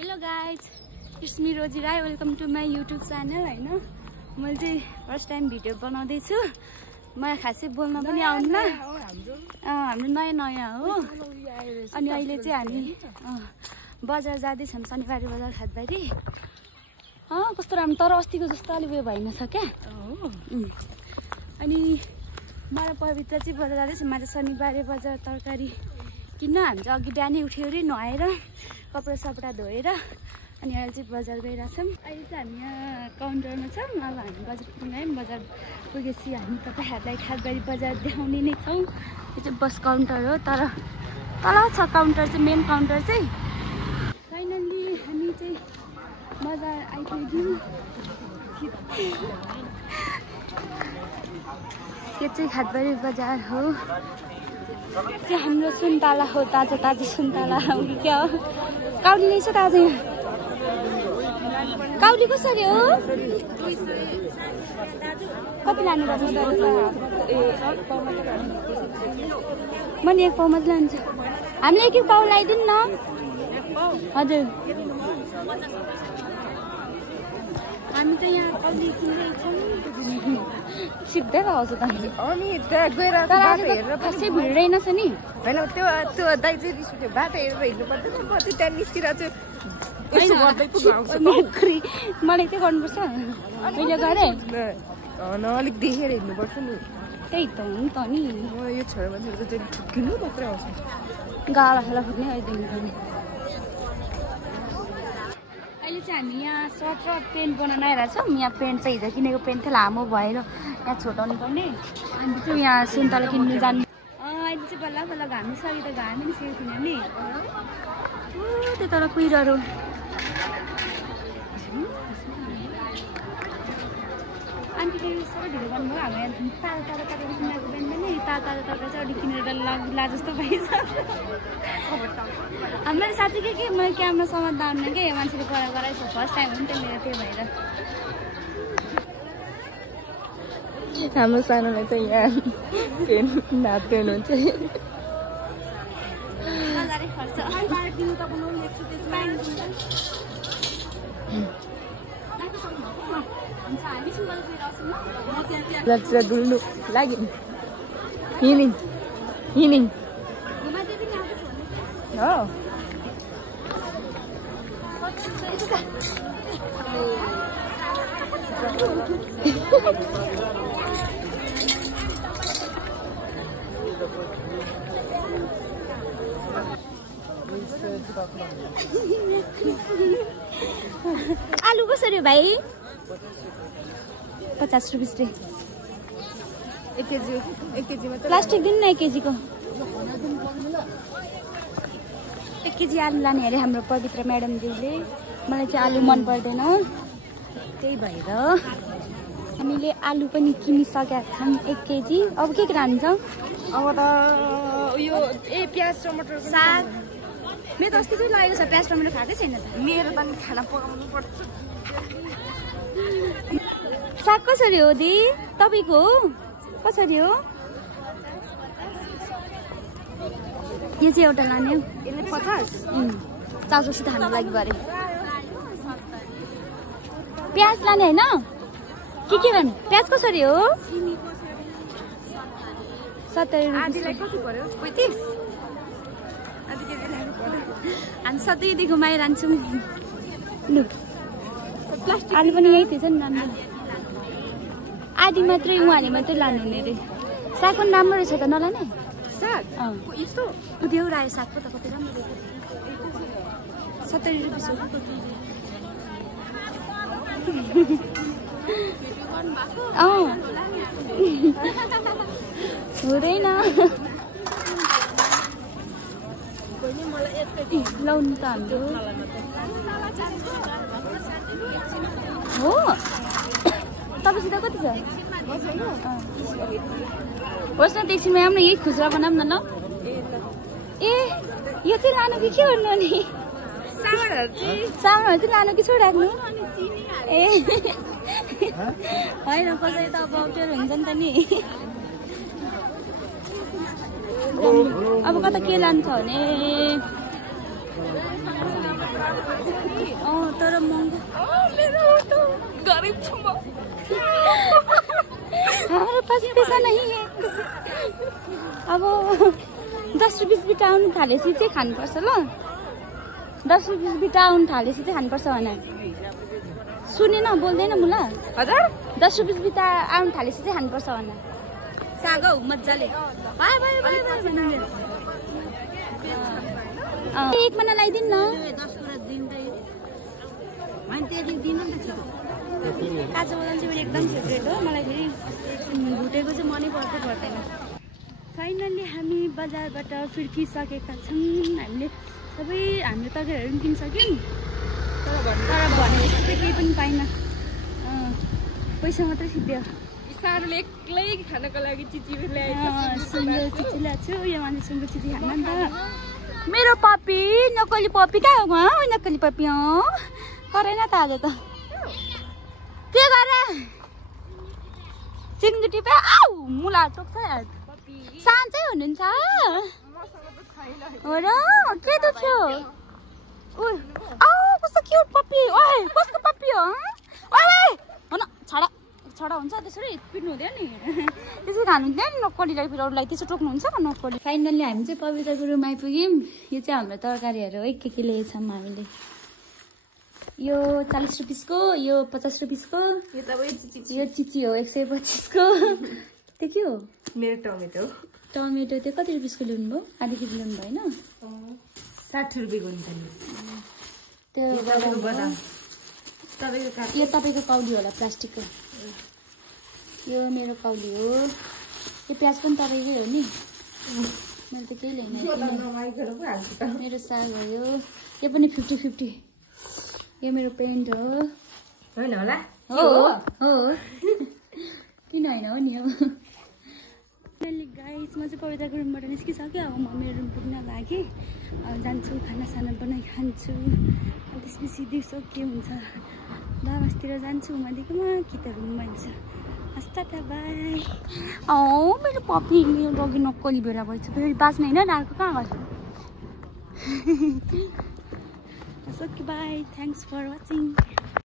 Hello guys, it's me Rosy Rai. Welcome to my YouTube channel. होइन, मैले चाहिँ फर्स्ट टाइम भिडियो बनाउँदैछु। मलाई खासै बोल्न पनि आउन्न, हाम्रो नयाँ नयाँ हो। अनि अहिले चाहिँ हामी बजार जाँदैछौँ, शनिबारे बजार खादबारी। कस्तो राम्रो, तर अस्तिको जस्तो अलि उयो भएन छ क्या। अनि मलाई पवित्र चाहिँ बजार जाँदैछ। मैले शनिबारे बजार तरकारी किन्न हामी चाहिँ अघि बिहानै उठ्यो अरे, नुहाएर कपडा सपडा धोएर अनि अहिले चाहिँ बजार गइरहेछौँ। अहिले चाहिँ हामी यहाँ काउन्टरमा छौँ। अब हामी बजार पुग्न आयौँ। बजार पुगेपछि हामी तपाईँहरूलाई खादबारी बजार देखाउने नै छौँ। यो चाहिँ बस काउन्टर हो, तर तल छ काउन्टर चाहिँ, मेन काउन्टर चाहिँ। फाइनल्ली हामी चाहिँ बजार आइपुग्यौँ। यो चाहिँ खादबारी बजार हो। त्यो हाम्रो सुन्तला हो, ताजा ताजा सुन्तला हो कि क्या हो। काउली नै छ ताजा यहाँ। काउली कसरी हो? कति लानु पर्छ? म नि 1 पाउ मात्रै लान्छु। हामीले 1 पाउ लगाइदिनु न। हजुर, हामी चाहिँ यहाँ काउली किन्दैछौँ। सिक्दै आउँछ त अनि त्यहाँ गएर खासै भिड रहेनछ नि। होइन, त्यो दाइ चाहिँ रिस उठ्यो, बाटो हेरेर हिँड्नु पर्दैन। म चाहिँ त्यहाँ निस्किरहेको छु, मलाई चाहिँ गर्नुपर्छ। मैले गरेँ अलिक देखेर हिँड्नुपर्छ नि। त्यही त हो नि त नि। यो छोरा मान्छेहरूको चाहिँ ठुक्किनु मात्रै आउँछ, गाला खेला फुट्ने आइदिनु पर्ने। अहिले चाहिँ हामी यहाँ सर्ट र पेन्ट बनाउन आइरहेको छौँ। यहाँ पेन्ट चाहिँ हिजो किनेको पेन्ट थियो, लामो भएर यहाँ छोटाउनु पर्ने। अनि चाहिँ यहाँ सुन्तला किन्नु जानु। अहिले चाहिँ बल्ल बल्ल घाम सरी त घामै नि सेउ थिएन नि। त्यो तर कुहिरोहरू आन्टीले सबै ढिलो गर्नुभयो। हाम्रो यहाँ ताजा ताजा तरकारी किनेको पेन्ट पनि ताजा ताजा तरकारी चाहिँ अलिक किनेर ला जस्तो भएछ। हाम्रो साँच्चै के मैले क्यामेरा समात्दा आउनु के मान्छेले गराएछ। फर्स्ट टाइम हो नि त मेरो, त्यही भएर। हाम्रो सानोलाई चाहिँ यहाँ नाच्दै हुनुहुन्छ। डुल्नु लाग्यो। हिलिङ हो। आलु कसरी हो भाइ? 50 रुपियाँ रे। 1 केजी मात्रै प्लास्टिक दिनु न 1 केजीको। 1 केजी आलु लाने अरे हाम्रो पवित्र म्याडमजीले। मलाई चाहिँ आलु मन पर्दैन, त्यही भएर हामीले आलु पनि किनिसकेका छौँ 1 केजी। अब के लान्छ? अब त उयो प्याज टमाटर साग। मेरो त अस्तिकै लागेको छ, प्याज टमाटर खाएकै छैन त। मेरो त नि खाना पकाउनु पर्छ। साग कसरी हो दी? तपाईँको कसरी हो? यो चाहिँ एउटा लाने हो। यसले 50। चासोसित खानु लागि गरे। प्याज लाने होइन? के लाने? प्याज कसरी हो? 70 रुपियाँ। आधीलाई कति पर्यो? 35। आधी केजी लानु पर्यो। हामी सधैँदेखि घुमाइरहन्छौँ। लु, आलु पनि यही थिएछ नि लानु। आधी मात्रै उहाँले मात्रै लानुहुने अरे। साग पनि राम्रो रहेछ त, नलाने? साग यस्तो उद्योग आयो सागको त कति राम्रो रहेछ। 70 रुपियाँ हो। हुँदैन लाउनु त हाम्रो हो। तपाईँसित कति छ? होस् न, एकछिनमा आउनु, यही खुसरा बनाऊँ न ल। ए, यो चाहिँ लानु कि के गर्नु? अनि सागहरू चाहिँ लानु कि छोडाक्नु? ए होइन, कसै त अब अप्ठ्यारो हुन्छ नि त नि। अब कता के लान्छ भने तर महँगो मेरो त गरिब छु म हमारे पास पैसा नहीं है अब 10 रुपियाँ बिटा आउनु थालेपछि चाहिँ खानुपर्छ ल 10 रुपियाँ बिटा आउनु थालेपछि चाहिँ खानुपर्छ भने सुनेन बोल्दैन मुला हजुर 10 रुपियाँ बिटा आउनु थालेपछि चाहिँ खानुपर्छ भने साग हौ मजाले बाय बाय बाय बाय एक मना लगाइदिनु न 10 कुरा दिँदै अनि त्यति दिनु नि त छिटो काँचो बदाम चाहिँ मेरो एकदम फेभरेट हो मलाई फेरि भुटेको चाहिँ मनै पर्दैन फाइनल्ली हामी बजारबाट फर्किसकेका छौँ हामीले सबै हाम्रो तरकारीहरू पनि किनिसक्यौँ तर भनेपछि चाहिँ केही पनि पाइन पैसा मात्रै सिद्धि सारूले एक्लै खानको लागि चिची ल्याएछ सुँगुर चिची ल्याएको छु यो मान्छे सुँगुर चिची खान्न नि त मेरो पपी नक्कली पपी कहाँ हो नक्कली पपी करेन त आज त के गरे चिङ्गुटी पे आउ मुला टोक्छ साँच्चै हुनुहुन्छ हो र के दुख्यो कस्तो क्युट पपी ओए कसको पपी हो न छडा हुन्छ त्यसरी पिट्नु हुँदैन नि त्यसरी खानु हुँदैन नि नक्कलीलाई फेरि अरूलाई त्यसो टोक्नुहुन्छ नक्कली फाइनल्ली हामी चाहिँ पवित्रको रुम आइपुग्यौँ यो चाहिँ हाम्रो तरकारीहरू है के ल्याएछौँ हामीले यो 40 रुपियाँको यो 50 रुपियाँको यो चिची हो 125 को त्यो के हो मेरो टमेटो त्यो कति रुपियाँको ल्याउनुभयो आधी केजी ल्याउनु भएन 60 रुपियाँको नि त्यो यो तपाईँको कौली होला प्लास्टिकको यो मेरो कौली हो यो प्याज पनि तपाईँकै हो नि मैले त केही ल्याइन मेरो साग भयो यो पनि 50-50 यो मेरो पेन्ट हो होइन होला हो किन होइन हो नि अब गाइस म चाहिँ पवित्रको रुमबाट निस्किसक्यो अब म मेरो रुम पुग्न लागि जान्छु खानासाना बनाइ खान्छु अनि त्यसपछि दिउँसो के हुन्छ बाबासतिर जान्छु उमादेखिमा कि त रुममा हुन्छ हस्ता बाई मेरो पपी मेरो डगी नक्कली बेला भएछ फेरि बाँच्ने होइन डार्को कहाँ गर्छ okay bye thanks for watching